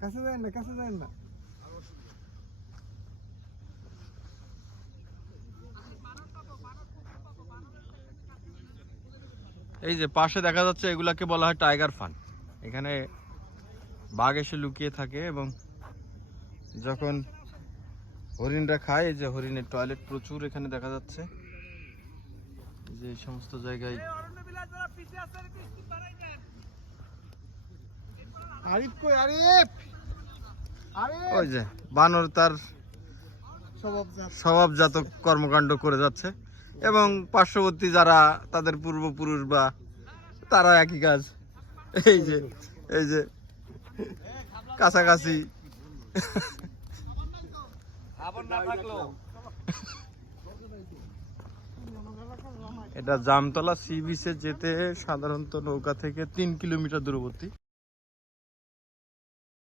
কাছে যায় না কাছে যায় না। এই যে পাশে দেখা যাচ্ছে এগুলাকে বলা হয় টাইগার ফান। এখানে বাঘ এসে লুকিয়ে থাকে এবং যখন হরিণরা খায় এই যে হরিণের টয়লেট প্রচুর এখানে দেখা যাচ্ছে। যে সমস্ত জায়গায় আরিফ কই আরিফ? আরিফ! ওই যে বানর তার স্বভাবজাত। কর্মকাণ্ড করে যাচ্ছে এবং পার্শ্ববর্তী যারা তাদের পূর্বপুরুষ বা তারা একই কাজ। এই যে এই যে কাছাকাছি। এটা জামতলা সি বিচে যেতে সাধারণত নৌকা থেকে তিন কিলোমিটার দূরবর্তী।